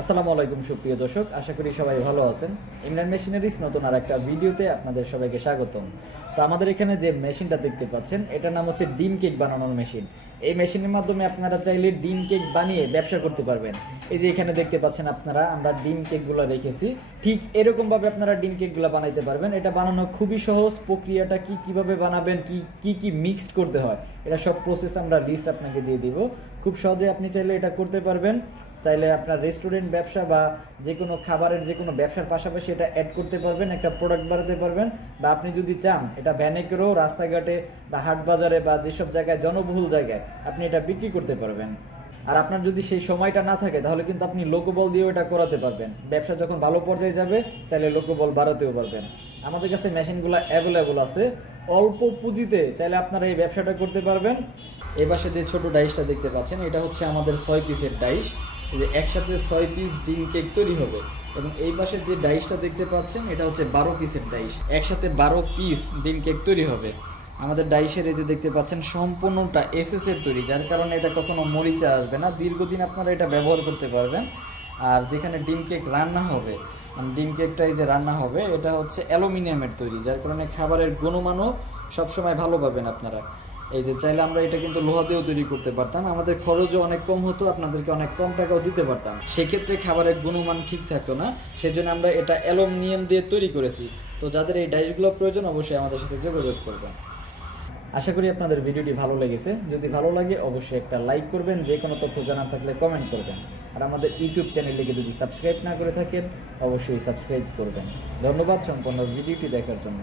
আসসালামু আলাইকুম, সুপ্রিয় দর্শক। আশা করি সবাই ভালো আছেন। ইমরান মেশিনারিজ নতুন আর একটা ভিডিওতে আপনাদের সবাইকে স্বাগতম। তো আমাদের এখানে যে মেশিনটা দেখতে পাচ্ছেন, এটার নাম হচ্ছে ডিম কেক বানানোর মেশিন। এই মেশিনের মাধ্যমে আপনারা চাইলে ডিম কেক বানিয়ে ব্যবসা করতে পারবেন। এই যে এখানে দেখতে পাচ্ছেন আপনারা, আমরা ডিম কেকগুলো রেখেছি। ঠিক এরকম ভাবে আপনারা ডিম কেকগুলো বানাইতে পারবেন। এটা বানানো খুবই সহজ। প্রক্রিয়াটা কি কীভাবে বানাবেন, কি কি কি মিক্সড করতে হয়, এটা সব প্রসেস আমরা লিস্ট আপনাকে দিয়ে দিব। খুব সহজে আপনি চাইলে এটা করতে পারবেন। চাইলে আপনার রেস্টুরেন্ট ব্যবসা বা যে কোনো খাবারের যে কোনো ব্যবসার পাশাপাশি এটা অ্যাড করতে পারবেন, একটা প্রোডাক্ট বাড়াতে পারবেন বা আপনি যদি চান এটা ভ্যানে করেও রাস্তাঘাটে বা হাট বাজারে বা যেসব জায়গায়, জনবহুল জায়গায় আপনি এটা বিক্রি করতে পারবেন। আর আপনার যদি সেই সময়টা না থাকে, তাহলে কিন্তু আপনি লোকবল দিয়েও এটা করাতে পারবেন। ব্যবসা যখন ভালো পর্যায়ে যাবে, চাইলে লোকবল বাড়াতেও পারবেন। আমাদের কাছে মেশিনগুলো অ্যাভেলেবল আছে। অল্প পুঁজিতে চাইলে আপনারা এই ব্যবসাটা করতে পারবেন। এ পাশে যে ছোট ডাইসটা দেখতে পাচ্ছেন, এটা হচ্ছে আমাদের ছয় পিসের ডাইস যে একসাথে ছয় পিস ডিম কেক তৈরি হবে। এবং এই পাশে যে ডাইসটা দেখতে পাচ্ছেন, এটা হচ্ছে বারো পিসের ডাইস একসাথে বারো পিস ডিম কেক তৈরি হবে। আমাদের ডাইসের এই যে দেখতে পাচ্ছেন, সম্পূর্ণটা এসএস এর তৈরি, যার কারণে এটা কখনো মরিচা আসবে না। দীর্ঘদিন আপনারা এটা ব্যবহার করতে পারবেন। আর যেখানে ডিম কেক রান্না হবে মানে ডিম কেকটা এই যে রান্না হবে, এটা হচ্ছে অ্যালুমিনিয়ামের তৈরি, যার কারণে খাবারের গুণমানও সবসময় ভালো পাবেন আপনারা। এই যে চাইলে আমরা এটা কিন্তু লোহা দিয়েও তৈরি করতে পারতাম। আমাদের খরচও অনেক কম হতো, আপনাদেরকে অনেক কম টাকাও দিতে পারতাম। সেক্ষেত্রে খাবারের গুণমান ঠিক থাকতো না, সেজন্য আমরা এটা অ্যালুমিনিয়াম দিয়ে তৈরি করেছি। তো যাদের এই ডাইসগুলো প্রয়োজন, অবশ্যই আমাদের সাথে যোগাযোগ করবেন। আশা করি আপনাদের ভিডিওটি ভালো লেগেছে। যদি ভালো লাগে, অবশ্যই একটা লাইক করবেন যে কোনো তথ্য জানার থাকলে কমেন্ট করবেন। আর আমাদের ইউটিউব চ্যানেলটিকে যদি সাবস্ক্রাইব না করে থাকেন, অবশ্যই সাবস্ক্রাইব করবেন। ধন্যবাদ সম্পূর্ণ ভিডিওটি দেখার জন্য।